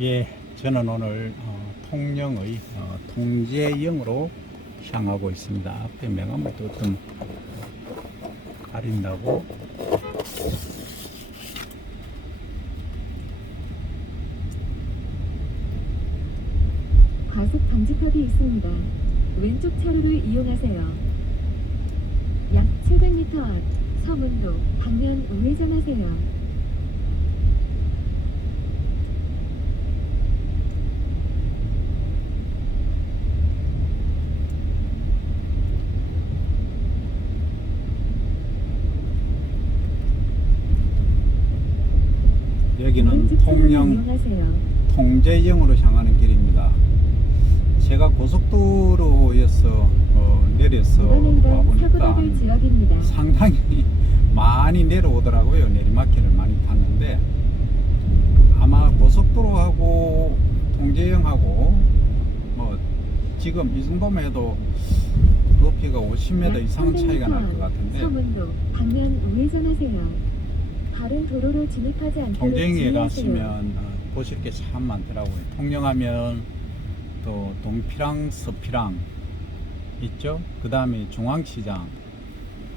예, 저는 오늘 통영의 통제역으로 향하고 있습니다. 앞에 명함도 좀 가린다고. 과속 방지턱이 있습니다. 왼쪽 차로를 이용하세요. 약 700m 앞 서문로 방면 우회전하세요. 여기는 오른쪽 차로를 통영 이용하세요. 통제역으로 향하는 길입니다. 제가 고속도로에서 내려서 이번엔간 사고 와보니까 나갈 지역입니다. 상당히 많이 내려오더라고요. 내리막길을 많이 탔는데 아마 고속도로하고 통제역하고 뭐 지금 이 정도면 해도 높이가 50m 이상 차이가 날 것 같은데, 서문로 방면 우회전하세요. 다른 도로로 진입하지 않도록 통제역에 주의하세요. 가시면 보실 게 참 많더라고요. 통영하면 또 동피랑 서피랑 있죠. 그 다음에 중앙시장,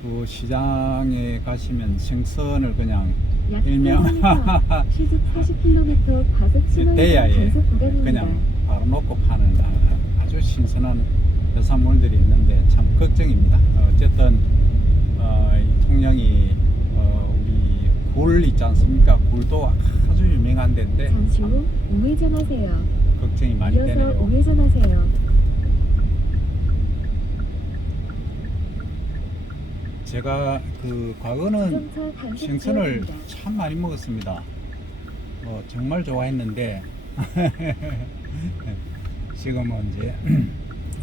그 시장에 가시면 생선을 그냥 약 일명 800m 시속 40km 과속 신호위반 대야에 단속 구간입니다. 그냥 바로 놓고 파는 아주 신선한 해산물들이 있는데 참 걱정입니다. 어쨌든 이 통영이 우리 굴 있지 않습니까? 굴도 아주 유명한 데인데 잠시 후 참 우회전하세요. 걱정이 많이 이어서 되네요. 우회전하세요. 제가 그 과거는 자동차 단속 생선을 지역입니다. 참 많이 먹었습니다. 정말 좋아했는데 지금은 이제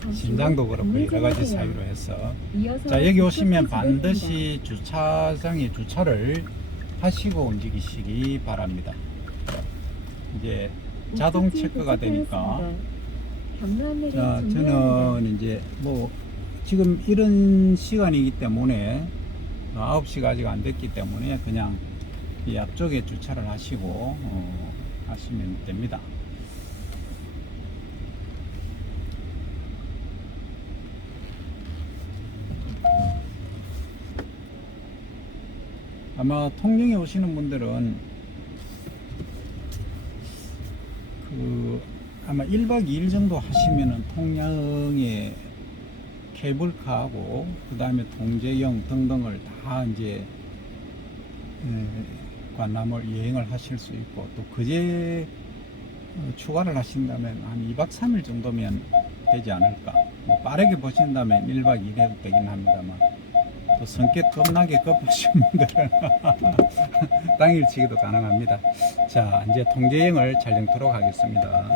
잠시 후 심장도 그렇고 여러 가지 우회전하세요. 사유로 해서. 이어서 자, 여기 오시면 목적지 지역입니다. 반드시 주차장에 주차를 하시고 움직이시기 바랍니다. 이제 자동 목적지에 체크가 되니까. 도착하였습니다. 경로 안내를 자, 종료합니다. 저는 이제 뭐 지금 이런 시간이기 때문에 9시가 아직 안 됐기 때문에 그냥 이 앞쪽에 주차를 하시고 하시면 됩니다. 아마 통영에 오시는 분들은 아마 1박 2일 정도 하시면은 통영에 케이블카하고 그 다음에 통제역 등등을 다 이제 관람을 여행을 하실 수 있고, 또 그제 추가를 하신다면 한 2박 3일 정도면 되지 않을까. 뭐 빠르게 보신다면 1박 2일 해도 되긴 합니다만, 또 성격 겁나게 급하신 분들은 당일치기도 가능합니다. 자, 이제 통제역을 촬영토록 하겠습니다.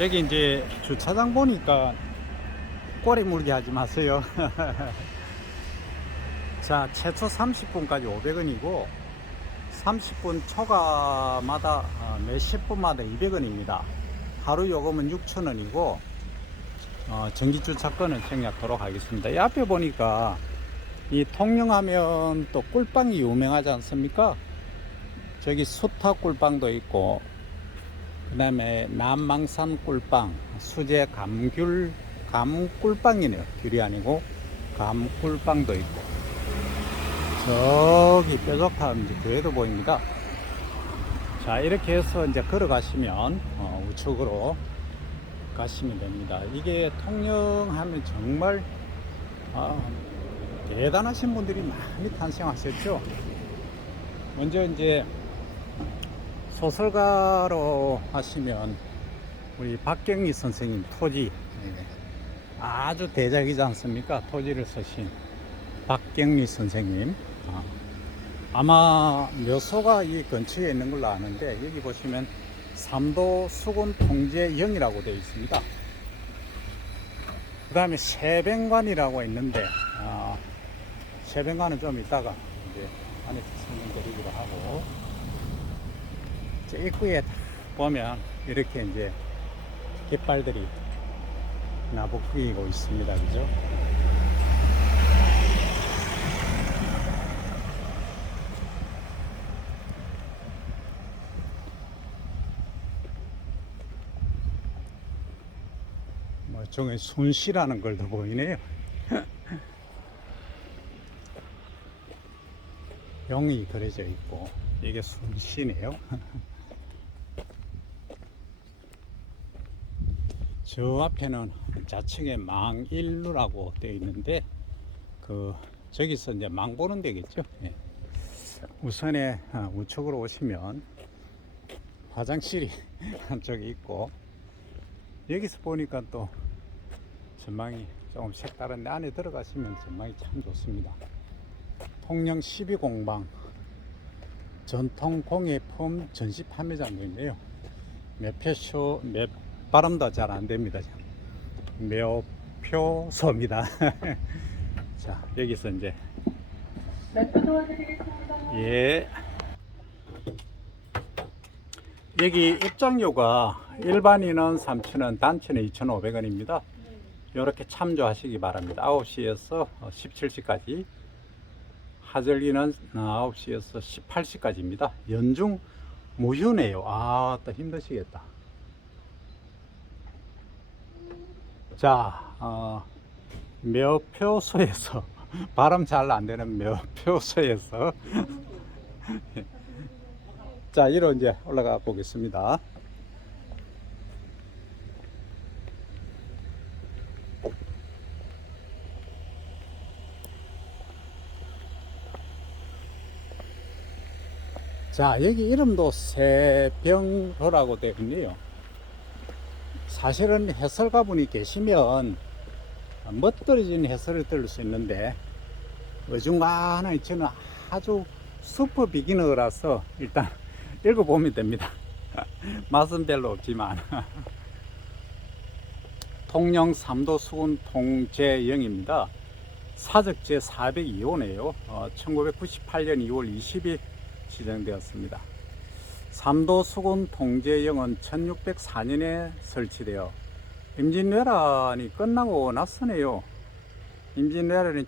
여기 이제 주차장 보니까 꼬리 물게 하지 마세요. 자, 최초 30분까지 500원이고 30분 초과마다 몇십 분마다 200원입니다. 하루 요금은 6,000원이고 전기주차권은 생략토록 하겠습니다. 이 앞에 보니까 이 통영하면 또 꿀빵이 유명하지 않습니까? 저기 수타 꿀빵도 있고, 그 다음에 남망산 꿀빵, 수제 감꿀빵이네요. 귤이 아니고 감꿀빵도 있고, 저기 뾰족한 이제 교회도 보입니다. 자, 이렇게 해서 이제 걸어가시면 우측으로 가시면 됩니다. 이게 통영하면 정말 대단하신 분들이 많이 탄생하셨죠. 먼저 이제 소설가로 하시면 우리 박경리 선생님 토지, 아주 대작이지 않습니까? 토지를 쓰신 박경리 선생님, 아마 묘소가 이 근처에 있는 걸로 아는데, 여기 보시면 삼도 수군 통제영이라고 되어 있습니다. 그 다음에 세ben관이라고 있는데, 세ben관은 좀 이따가 이제 안에서 설명드리기로 하고, 입구에 보면 이렇게 이제 깃발들이 나부끼고 있습니다. 그죠? 저기 순시라는 걸도 보이네요. 용이 그려져 있고 이게 순시네요. 저 앞에는 좌측에 망일루라고 되어 있는데 저기서 이제 망 보는 데겠죠. 예. 우선에 우측으로 오시면 화장실이 한쪽에 있고, 여기서 보니까 또 전망이 조금 색다른데 안에 들어가시면 전망이 참 좋습니다. 통영 12공방 전통 공예품 전시 판매장도 있네요. 몇 발음도 잘 안 됩니다. 매표소입니다. 자, 여기서 이제 예. 여기 입장료가 일반인은 3,000원, 단체는 2,500원입니다. 이렇게 참조하시기 바랍니다. 9시에서 17시까지, 하절기는 9시에서 18시까지입니다. 연중 무휴네요. 아, 또 힘드시겠다. 자, 매표소에서 발음 잘 안 되는 매표소에서 자, 이로 이제 올라가 보겠습니다. 자, 여기 이름도 새병로라고 되어 있네요. 사실은 해설가분이 계시면 멋들어진 해설을 들을 수 있는데, 어중간하게 저는 아주 슈퍼 비기너라서 일단 읽어보면 됩니다. 맛은 별로 없지만. 통영 삼도 수군 통제영입니다. 사적제 402호네요. 1998년 2월 20일 지정되었습니다. 삼도 수군 통제영은 1604년에 설치되어 임진왜란이 끝나고 나서네요. 임진왜란이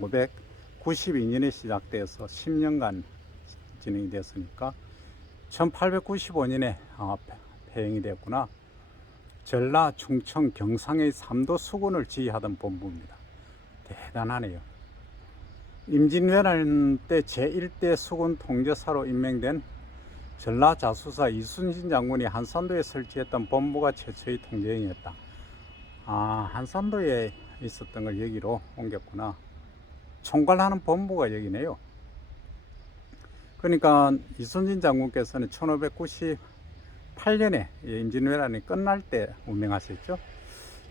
1592년에 시작되어서 10년간 진행이 되었으니까 1895년에 폐행이 되었구나. 전라, 충청, 경상의 삼도 수군을 지휘하던 본부입니다. 대단하네요. 임진왜란 때 제1대 수군 통제사로 임명된 전라 자수사 이순신 장군이 한산도에 설치했던 본부가 최초의 통제영이었다. 아, 한산도에 있었던 걸 여기로 옮겼구나. 총괄하는 본부가 여기네요. 그러니까 이순신 장군께서는 1598년에 임진왜란이 끝날 때 운명하셨죠.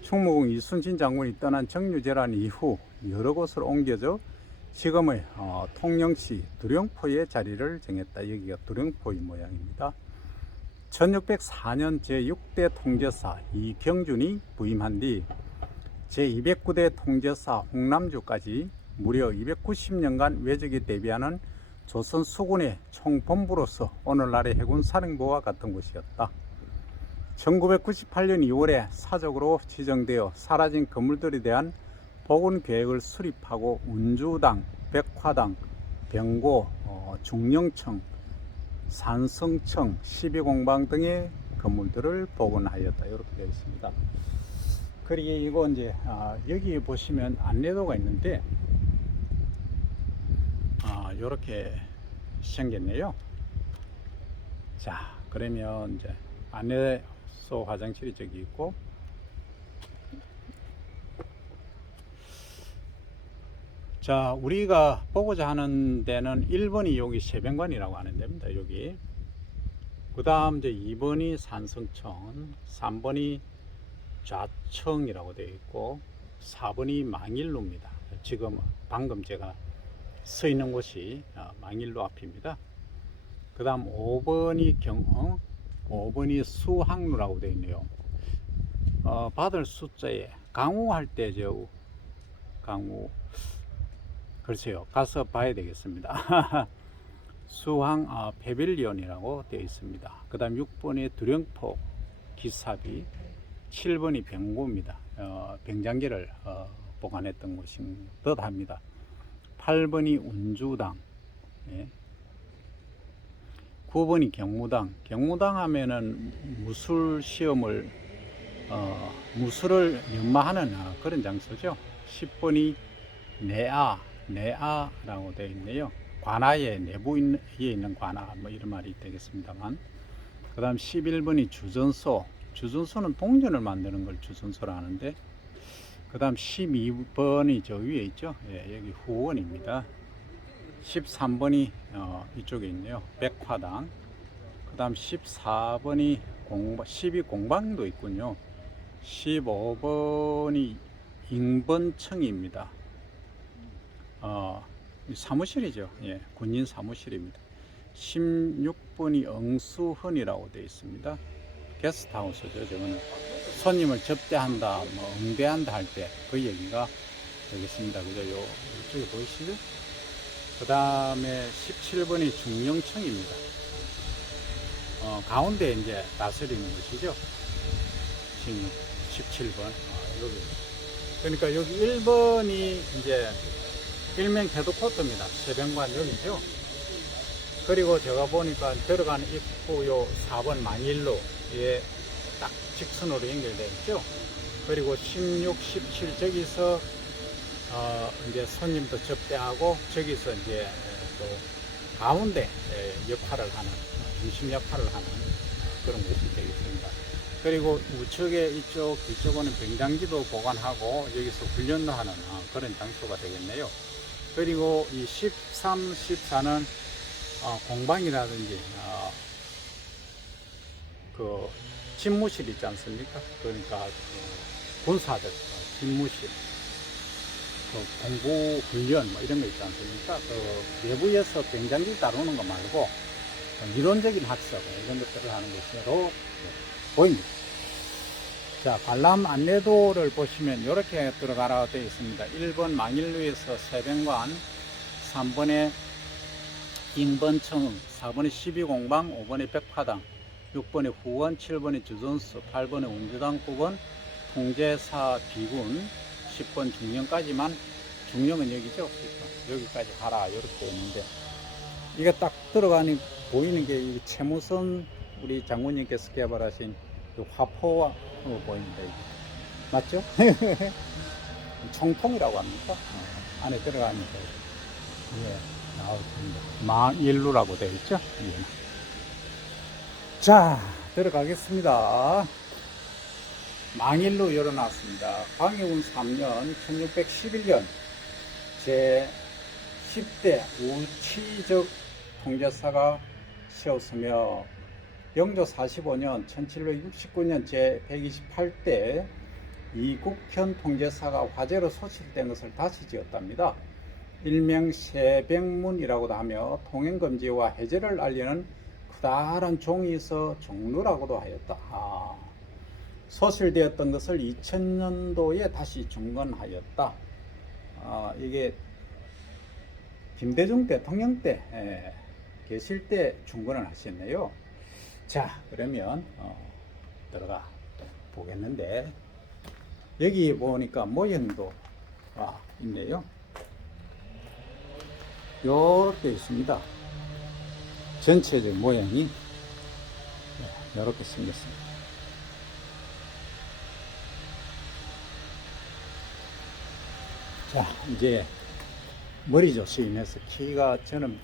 충무공 이순신 장군이 떠난 정유재란 이후 여러 곳으로 옮겨져 지금의 통영시 두령포의 자리를 정했다. 여기가 두령포의 모양입니다. 1604년 제6대 통제사 이경준이 부임한 뒤 제209대 통제사 홍남주까지 무려 290년간 외적이 대비하는 조선 수군의 총본부로서 오늘날의 해군사령부와 같은 곳이었다. 1998년 2월에 사적으로 지정되어 사라진 건물들에 대한 복원 계획을 수립하고 운주당, 백화당, 병고, 중령청, 산성청, 12공방 등의 건물들을 복원하였다. 이렇게 되어 있습니다. 그리고 이제 여기 보시면 안내도가 있는데 이렇게 생겼네요. 자, 그러면 이제 안내소 화장실이 저기 있고, 자, 우리가 보고자 하는 데는 1번이 여기 세병관이라고 하는 데입니다. 여기. 그 다음 이제 2번이 산성청, 3번이 좌청이라고 되어 있고, 4번이 망일루입니다. 지금 방금 제가 서 있는 곳이 망일루 앞입니다. 그 다음 5번이 5번이 수항루라고 되어 있네요. 받을 숫자에 강우할 때 강우 글쎄요, 가서 봐야 되겠습니다. 수항 페빌리온이라고 되어 있습니다. 그 다음 6번이 두령포 기사비, 7번이 병고입니다. 병장기를 보관했던 곳인 듯 합니다. 8번이 운주당, 예. 9번이 경무당. 경무당 하면은 무술 시험을 무술을 연마하는 그런 장소죠. 10번이 내아라고 되어 있네요. 관아의 내부에 있는 관아, 뭐 이런 말이 되겠습니다만. 그 다음 11번이 주전소는 동전을 만드는 걸 주전소라 하는데, 그 다음 12번이 저 위에 있죠. 예, 여기 후원입니다. 13번이 이쪽에 있네요. 백화당. 그 다음 14번이 12공방도 있군요. 15번이 인번청입니다. 사무실이죠. 예, 군인 사무실입니다. 16번이 응수헌이라고 되어 있습니다. 게스트하우스죠. 저거는 손님을 접대한다, 뭐 응대한다 할 때 그 얘기가 되겠습니다. 그죠? 이쪽에 보이시죠? 그 다음에 17번이 중령청입니다. 가운데 이제 다스리는 곳이죠. 17번. 여기. 그러니까 여기 1번이 이제 일명 헤드코터입니다. 세병관 여기죠. 그리고 제가 보니까 들어가는 입구 요 4번 망일로에 딱 직선으로 연결되어 있죠. 그리고 16, 17 저기서 이제 손님도 접대하고 저기서 이제 또 가운데 역할을 하는 중심 역할을 하는 그런 곳이 되겠습니다. 그리고 우측에 이쪽 뒤쪽은 병장기도 보관하고 여기서 훈련도 하는 그런 장소가 되겠네요. 그리고 이 13, 14는 공방이라든지 그 집무실 있지 않습니까? 그러니까 군사들 집무실, 공부 훈련 뭐 이런 거 있지 않습니까? 외부에서 병장기 다루는 거 말고 이론적인 학습 이런 것들을 하는 것으로 보입니다. 자, 관람 안내도를 보시면 이렇게 들어가라고 되어 있습니다. 1번 망일루에서 세병관, 3번에 인번청, 4번에 12공방, 5번에 백화당, 6번에 후원, 7번에 주전수, 8번에 운주당, 9번 통제사 비군, 10번 중령까지만, 중령은 여기죠. 10번. 여기까지 가라 이렇게 되어 있는데, 이게 딱 들어가니 보이는 게 이 채무선 우리 장군님께서 개발하신 그 화포로 보입니다. 이게. 맞죠? 총통이라고 합니까? 안에 들어가니까 예, 나오십니다. 망일루라고 되어 있죠? 예. 자, 들어가겠습니다. 망일루 열어놨습니다. 광해군 3년 1611년 제 10대 우치적 통제사가 세웠으며 영조 45년 1769년 제 128대 이국현 통제사가 화재로 소실된 것을 다시 지었답니다. 일명 세병문이라고도 하며 통행금지와 해제를 알리는 크다란 종이 있어 종루라고도 하였다. 소실되었던 것을 2000년도에 다시 중건하였다. 이게 김대중 대통령 때 계실 때 중건을 하셨네요. 자, 그러면 들어가 보겠는데, 여기 보니까 모형도 있네요. 요렇게 있습니다. 전체적 모양이 이렇게 생겼습니다. 자, 이제 머리 조심해서 키가 저는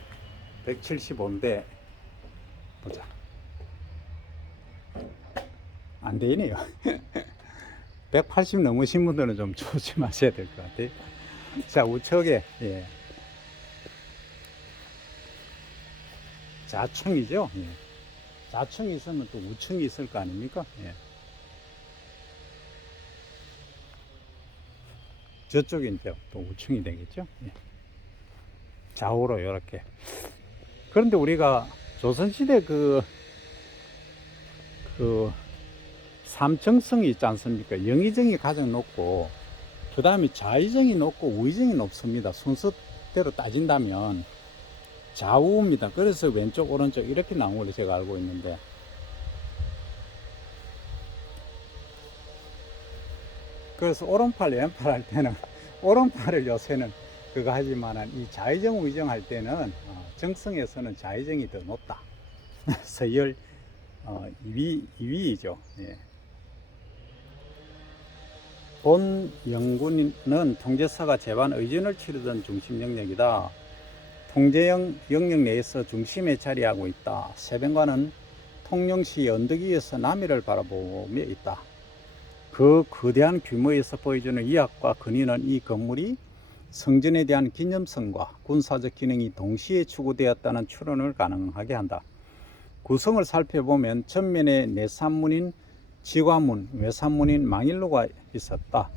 175인데 보자. 안 되네요. 180 넘으신 분들은 좀 조심하셔야 될 것 같아요. 자, 우측에 좌층이죠. 예. 좌층이 있으면 또 우층이 있을 거 아닙니까? 예. 저쪽이 이제 또 우층이 되겠죠. 예. 좌우로 이렇게. 그런데 우리가 조선시대 그 삼층성이 있지 않습니까? 영의정이 가장 높고, 그 다음에 좌의정이 높고 우의정이 높습니다. 순서대로 따진다면 좌우입니다. 그래서 왼쪽 오른쪽 이렇게 나온 걸로 제가 알고 있는데, 그래서 오른팔 왼팔 할 때는 오른팔을 요새는 그거 하지만 이 좌의정 우의정 할 때는 정성에서는 좌의정이 더 높다. 서열 2위이죠. 예. 본 영군은 통제사가 재반 의전을 치르던 중심 영역이다. 통제 영역 내에서 중심에 자리하고 있다. 세변관은 통영시 언덕 위에서 남해를 바라보며 있다. 그 거대한 규모에서 보여주는 위압과 근위는 이 건물이 성전에 대한 기념성과 군사적 기능이 동시에 추구되었다는 추론을 가능하게 한다. 구성을 살펴보면 전면에 내산문인 지과문, 외산문인 망일로가 있었다.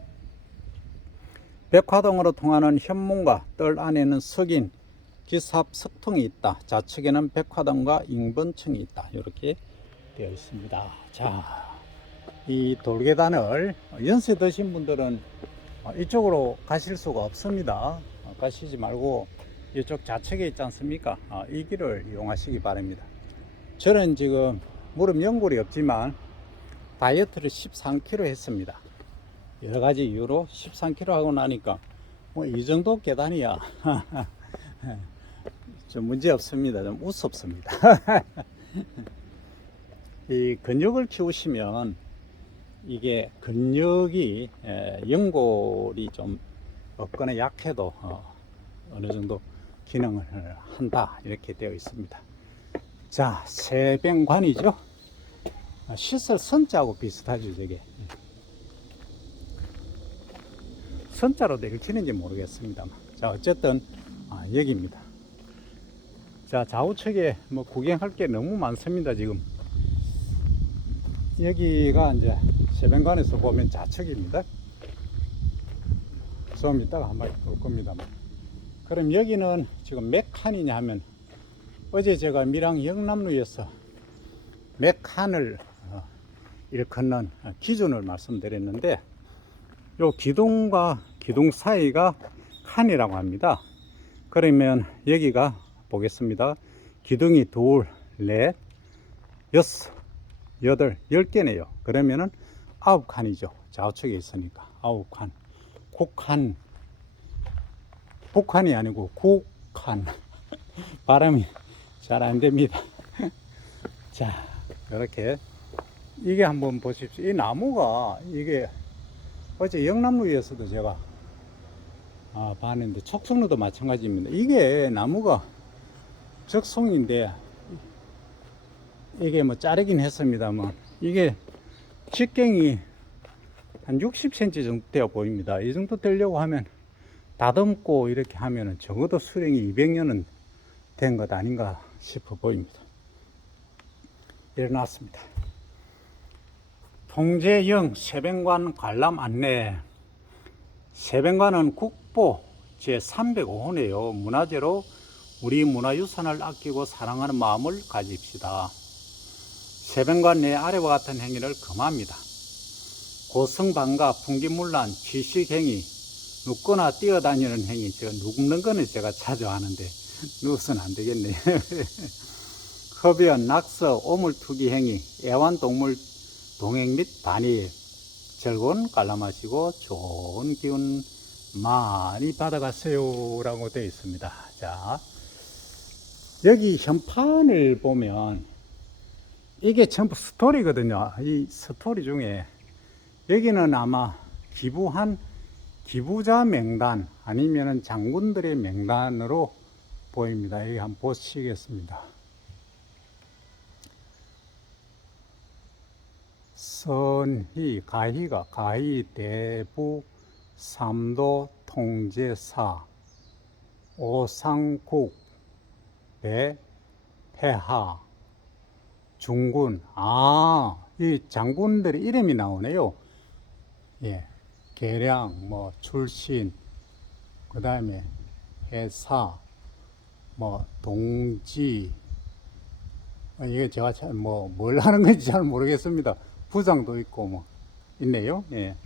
백화동으로 통하는 현문과 뜰 안에는 석인, 기삽, 석통이 있다. 좌측에는 백화동과 인번층이 있다. 이렇게 되어 있습니다. 자, 이 돌계단을 연세 드신 분들은 이쪽으로 가실 수가 없습니다. 가시지 말고 이쪽 좌측에 있지 않습니까? 이 길을 이용하시기 바랍니다. 저는 지금 무릎 연골이 없지만 다이어트를 13kg 했습니다. 여러 가지 이유로 13kg 하고 나니까 뭐 이 정도 계단이야 좀 문제 없습니다. 좀 우습습니다. 이 근육을 키우시면 이게 근육이 연골이 좀 없거나 약해도 어느 정도 기능을 한다 이렇게 되어 있습니다. 자, 세변관이죠. 시설 선자하고 비슷하죠. 저게 선자로도 읽히는지 모르겠습니다만, 자 어쨌든 여기입니다. 자, 좌우측에 뭐 구경할 게 너무 많습니다. 지금 여기가 이제 세변관에서 보면 좌측입니다. 좀 이따가 한번 볼 겁니다만, 그럼 여기는 지금 몇 칸이냐 하면, 어제 제가 밀양 영남루에서 몇 칸을 일컫는 기준을 말씀드렸는데, 요 기둥과 기둥 사이가 칸이라고 합니다. 그러면 여기가 보겠습니다. 기둥이 둘, 넷, 여섯, 여덟, 10개네요. 그러면은 9칸이죠. 좌우측에 있으니까 9칸. 국칸, 북칸이 아니고 국칸. 발음이 잘 안 됩니다. 자, 이렇게 이게 한번 보십시오. 이 나무가 이게 어제 영남루에서도 제가 봤는데, 촉성루도 마찬가지입니다. 이게 나무가 적송인데 이게 뭐 자르긴 했습니다만, 이게 직경이 한 60cm 정도 되어 보입니다. 이 정도 되려고 하면 다듬고 이렇게 하면은 적어도 수령이 200년은 된 것 아닌가 싶어 보입니다. 일어났습니다. 통제영 세변관 관람 안내. 세변관은 국보 제305호네요. 문화재로 우리 문화유산을 아끼고 사랑하는 마음을 가집시다. 세변관 내 아래와 같은 행위를 금합니다. 고성방가, 풍기문란, 취식행위, 눕거나 뛰어다니는 행위. 제가 눕는 거는 제가 자주 하는데 누워서는 안 되겠네요. 흡연, 낙서, 오물투기 행위, 애완동물 동행 및 반입. 즐거운 관람하시고 좋은 기운 많이 받아가세요 라고 되어 있습니다. 자, 여기 현판을 보면 이게 전부 스토리거든요. 이 스토리 중에 여기는 아마 기부한 기부자 명단 아니면 장군들의 명단으로 보입니다. 여기 한번 보시겠습니다. 선희, 가희가 가희 대부 삼도 통제사 오상국 배폐하 중군. 이 장군들의 이름이 나오네요. 예, 계량, 뭐 출신, 그 다음에 회사, 뭐 동지. 이게 제가 뭘 하는 건지 잘 모르겠습니다. 부장도 있고 뭐 있네요. 예,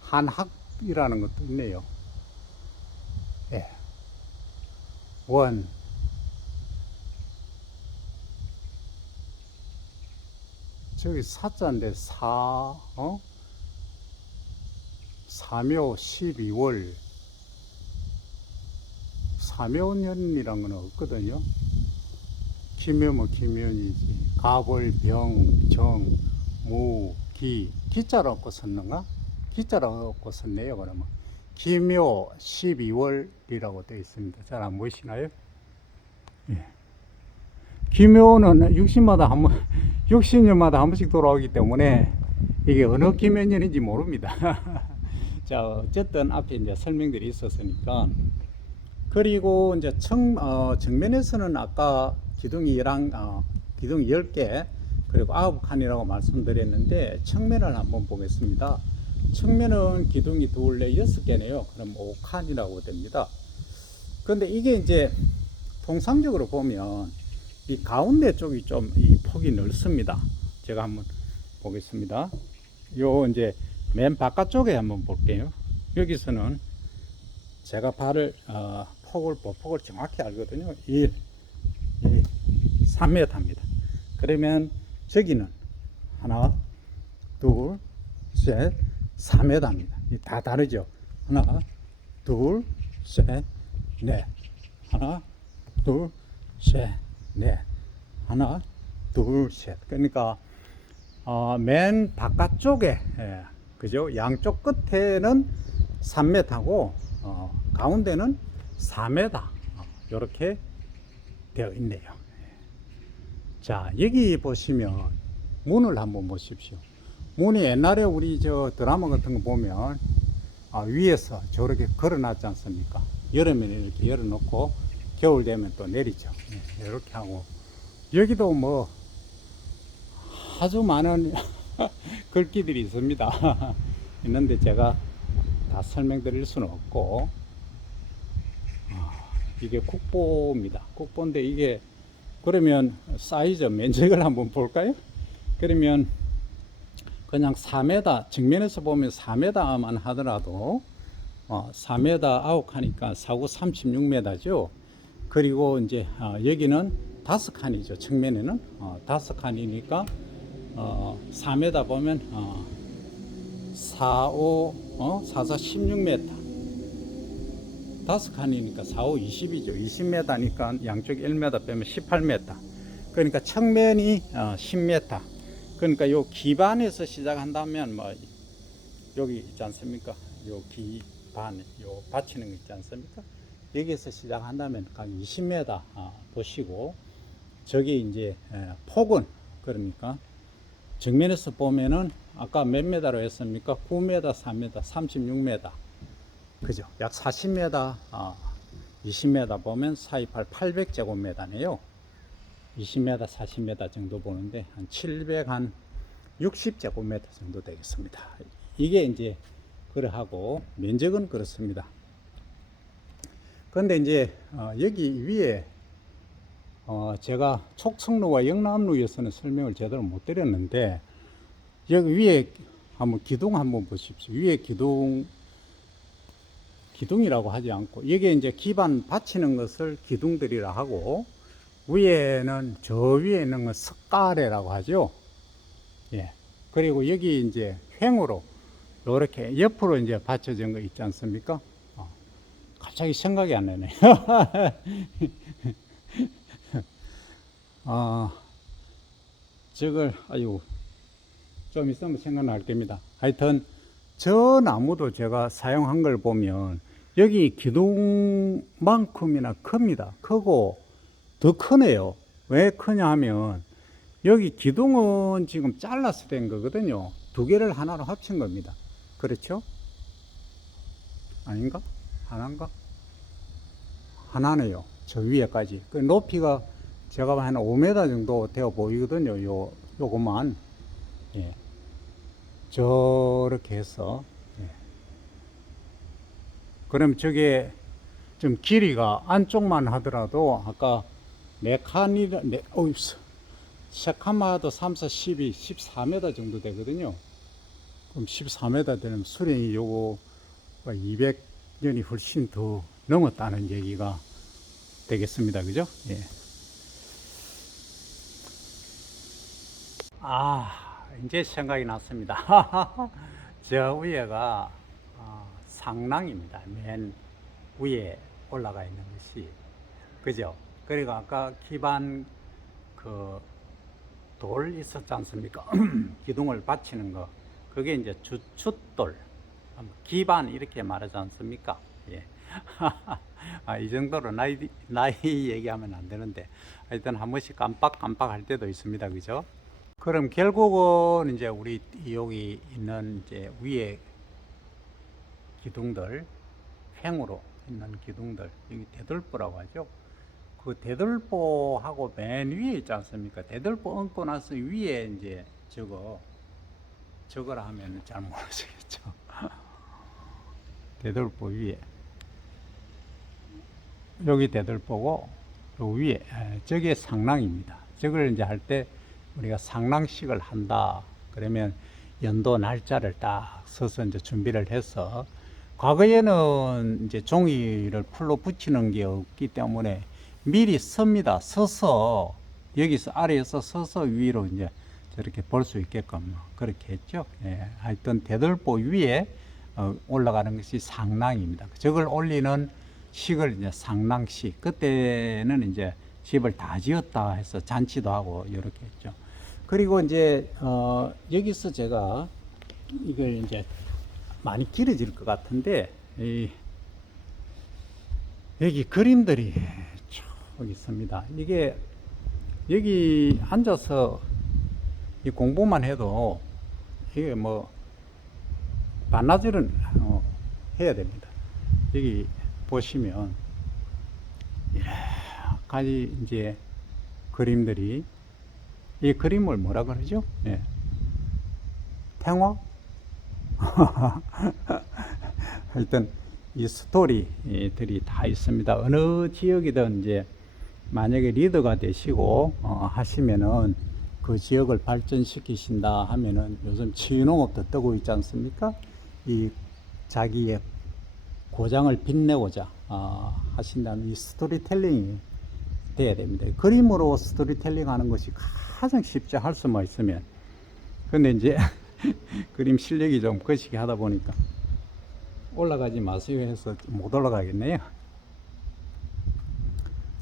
한학이라는 것도 있네요. 예, 원. 저기 사자인데 사묘 12월 사묘년이란 건 없거든요. 기묘 기묘이지. 가벌 병 정 무 기. 기자로 고 썼는가? 기자라고 썼네요. 그러면 기묘 12월이라고 되어 있습니다. 잘 안 보이시나요? 예. 기묘는 60년마다 한 번씩 돌아오기 때문에 이게 어느 기묘년인지 모릅니다. 자, 어쨌든 앞에 이제 설명들이 있었으니까. 그리고 이제 정면에서는 아까 기둥이 10개, 그리고 9칸이라고 말씀드렸는데, 측면을 한번 보겠습니다. 측면은 기둥이 둘, 넷, 6개네요. 그럼 5칸이라고 됩니다. 근데 이게 이제 통상적으로 보면 이 가운데 쪽이 좀 이 폭이 넓습니다. 제가 한번 보겠습니다. 요 이제 맨 바깥쪽에 한번 볼게요. 여기서는 제가 보폭을 정확히 알거든요. 3m입니다. 그러면 저기는 하나, 둘, 셋, 4m입니다. 다 다르죠. 하나, 둘, 셋, 넷. 하나, 둘, 셋, 넷. 하나, 둘, 셋. 그러니까 맨 바깥쪽에, 그죠? 양쪽 끝에는 3m고 가운데는 4m 이렇게 되어 있네요. 자, 여기 보시면 문을 한번 보십시오. 문이 옛날에 우리 저 드라마 같은 거 보면 위에서 저렇게 걸어놨지 않습니까? 여름에는 이렇게 열어놓고 겨울 되면 또 내리죠. 이렇게 하고 여기도 뭐 아주 많은 글귀들이 있습니다. 있는데 제가 다 설명드릴 수는 없고, 이게 국보입니다. 국보인데 이게 그러면 사이즈 면적을 한번 볼까요? 그러면 그냥 4m, 정면에서 보면 4m만 하더라도 4m 아웃하니까 4구 36m죠. 그리고 이제 여기는 5칸이죠. 측면에는 5칸이니까 4m 보면 4, 5, 4, 4, 16m. 5칸이니까 4, 5, 20이죠. 20m니까 양쪽 1m 빼면 18m. 그러니까 측면이 10m. 그러니까 요 기반에서 시작한다면 뭐 여기 있지 않습니까? 요 기반, 요 받치는 거 있지 않습니까? 여기에서 시작한다면 각 20m 보시고, 저기 이제 폭은 그러니까 정면에서 보면은 아까 몇 m로 했습니까? 9m, 3m, 36m. 그죠? 약 40m, 20m 보면 428, 800제곱미터네요. 20m, 40m 정도 보는데 한 760제곱미터 정도 되겠습니다. 이게 이제 그러하고 면적은 그렇습니다. 그런데 이제 여기 위에 제가 촉성로와 영남로에서는 설명을 제대로 못 드렸는데, 여기 위에 한번 기둥 한번 보십시오. 위에 기둥이라고 하지 않고, 이게 이제 기반 받치는 것을 기둥들이라 하고, 위에는 저 위에 있는 건 석가래라고 하죠. 예. 그리고 여기 이제 횡으로 이렇게 옆으로 이제 받쳐진 거 있지 않습니까? 갑자기 생각이 안 나네. 저걸 좀 있으면 생각날 겁니다. 하여튼 저 나무도 제가 사용한 걸 보면 여기 기둥만큼이나 큽니다. 크고 더 크네요. 왜 크냐 하면 여기 기둥은 지금 잘라서 된 거거든요. 두 개를 하나로 합친 겁니다. 그렇죠? 아닌가? 하나인가? 하나네요. 저 위에까지. 그 높이가 제가 한 5m 정도 되어 보이거든요. 요것만. 예. 저렇게 해서. 예. 그럼 저게 좀 길이가 안쪽만 하더라도 아까 세 칸만 해도 3, 4, 12, 14m 정도 되거든요. 그럼 14m 되면 수령이 요거 200년이 훨씬 더 넘었다는 얘기가 되겠습니다. 그죠? 예. 이제 생각이 났습니다. 저 위에가 상랑입니다. 맨 위에 올라가 있는 것이. 그죠? 그리고 아까 기반 돌 있었지 않습니까? 기둥을 받치는 거. 그게 이제 주춧돌. 기반 이렇게 말하지 않습니까? 예. 이 정도로 나이 얘기하면 안 되는데, 하여튼 한 번씩 깜빡깜빡 할 때도 있습니다. 그죠? 그럼 결국은 이제 우리 여기 있는 이제 위에 기둥들, 횡으로 있는 기둥들, 여기 대들보라고 하죠. 그 대들보하고 맨 위에 있지 않습니까? 대들보 얹고 나서 위에 이제 저거라 하면 잘 모르시겠죠. 대들보 위에. 여기 대들보고, 요 위에, 저게 상랑입니다. 저걸 이제 할 때 우리가 상랑식을 한다. 그러면 연도 날짜를 딱 써서 이제 준비를 해서, 과거에는 이제 종이를 풀로 붙이는 게 없기 때문에 미리 섭니다. 서서, 여기서 아래에서 서서 위로 이제 저렇게 볼 수 있게끔 그렇게 했죠. 예, 하여튼 대들보 위에 올라가는 것이 상랑입니다. 저걸 올리는 식을 이제 상랑식. 그때는 이제 집을 다 지었다 해서 잔치도 하고 이렇게 했죠. 그리고 이제 여기서 제가 이걸 이제 많이 길어질 것 같은데, 여기 그림들이 쭉 있습니다. 이게 여기 앉아서 이 공부만 해도 이게 뭐 반나절은 해야 됩니다. 여기 보시면 여러 가지 이제 그림들이, 이 그림을 뭐라 그러죠? 예. 탱화? 하여튼 이 스토리들이 다 있습니다. 어느 지역이든 이제 만약에 리더가 되시고 하시면은 그 지역을 발전시키신다 하면은 요즘 치유농업도 뜨고 있지 않습니까? 이 자기의 고장을 빛내고자 하신다면 이 스토리텔링이 돼야 됩니다. 그림으로 스토리텔링 하는 것이 가장 쉽죠. 할 수만 있으면. 근데 이제 그림 실력이 좀 거시기 하다 보니까 올라가지 마세요 해서 못 올라가겠네요.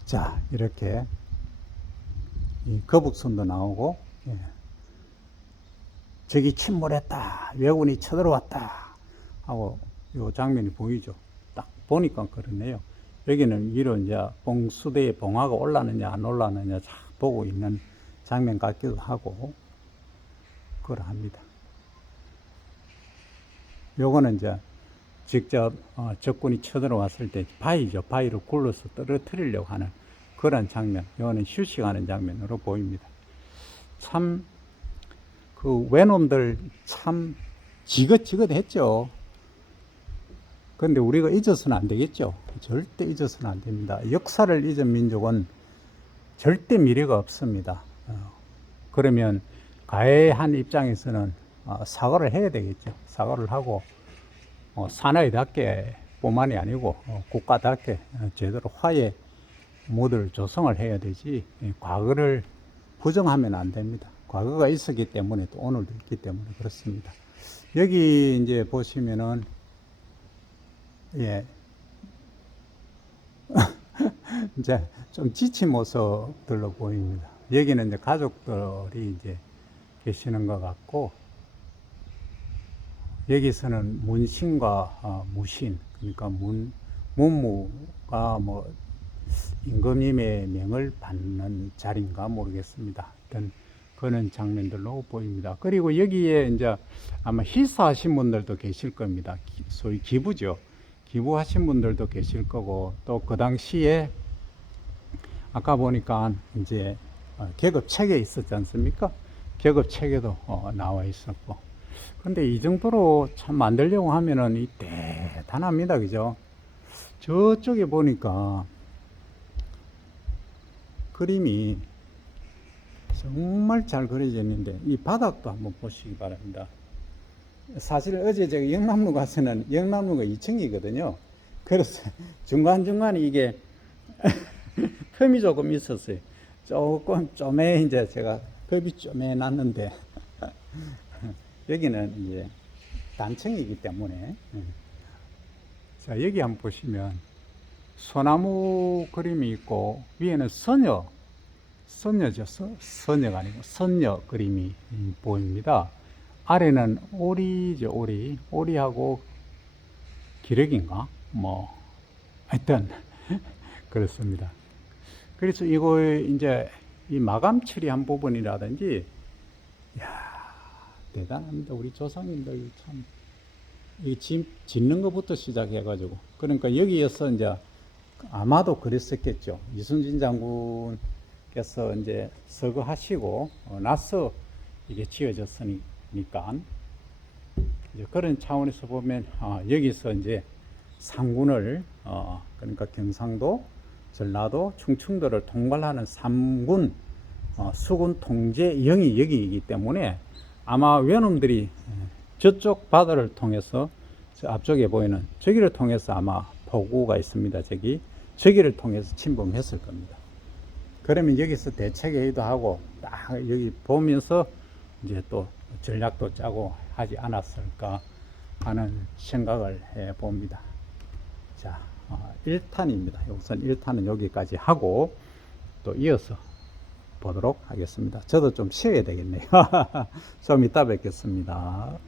자, 이렇게 이 거북선도 나오고, 예. 저기 침몰했다, 왜군이 쳐들어왔다 하고 요 장면이 보이죠. 딱 보니까 그러네요. 여기는 위로 이제 봉수대에 봉화가 올라느냐 안 올라느냐 쫙 보고 있는 장면 같기도 하고 그러합니다. 요거는 이제 직접 적군이 쳐들어왔을 때 바위죠. 바위로 굴러서 떨어뜨리려고 하는 그런 장면. 요거는 휴식하는 장면으로 보입니다. 참 그 외놈들 참 지긋지긋했죠. 근데 우리가 잊어서는 안 되겠죠. 절대 잊어서는 안 됩니다. 역사를 잊은 민족은 절대 미래가 없습니다. 그러면 가해한 입장에서는 사과를 해야 되겠죠. 사과를 하고 사나이답게 뿐만이 아니고 국가답게 제대로 화해 모드를 조성을 해야 되지, 과거를 부정하면 안 됩니다. 과거가 있었기 때문에 또 오늘도 있기 때문에 그렇습니다. 여기 이제 보시면은, 예. 이제 좀 지친 모습들로 보입니다. 여기는 이제 가족들이 이제 계시는 것 같고, 여기서는 문신과 무신, 그러니까 문무가 뭐 임금님의 명을 받는 자리인가 모르겠습니다. 하여튼 그런 장면들로 보입니다. 그리고 여기에 이제 아마 희사하신 분들도 계실 겁니다. 소위 기부죠. 기부하신 분들도 계실 거고, 또 그 당시에 아까 보니까 이제 계급 체계 있었지 않습니까? 계급 체계도 나와 있었고. 근데 이 정도로 참 만들려고 하면은 이 대단합니다. 그죠? 저쪽에 보니까 그림이 정말 잘 그려져 있는데, 이 바닥도 한번 보시기 바랍니다. 사실 어제 제가 영남로 가서는 영남로가 2층이거든요. 그래서 중간중간에 이게 흠이 조금 있었어요. 조금 쪼매, 이제 제가 급이 쪼매 놨는데, 여기는 이제 단층이기 때문에. 자, 여기 한번 보시면 소나무 그림이 있고, 위에는 선녀죠. 선녀가 아니고 선녀 그림이 보입니다. 아래는 오리죠. 오리하고 기력인가? 뭐, 하여튼, 그렇습니다. 그래서 이거 이제 이 마감 처리한 부분이라든지, 야 대단합니다. 우리 조상님들 참, 이 집 짓는 것부터 시작해가지고. 그러니까 여기에서 이제 아마도 그랬었겠죠. 이순신 장군께서 이제 서거하시고 나서 이게 지어졌으니까. 이제 그런 차원에서 보면 여기서 이제 상군을 그러니까 경상도, 전라도, 충청도를 통괄하는 3군 수군 통제영이 여기이기 때문에 아마 외놈들이 저쪽 바다를 통해서 저 앞쪽에 보이는 저기를 통해서 아마 포구가 있습니다. 저기를 통해서 침범했을 겁니다. 그러면 여기서 대책회의도 하고 딱 여기 보면서 이제 또 전략도 짜고 하지 않았을까 하는 생각을 해 봅니다. 자, 1탄입니다. 우선 1탄은 여기까지 하고 또 이어서 보도록 하겠습니다. 저도 좀 쉬어야 되겠네요. 좀 이따 뵙겠습니다.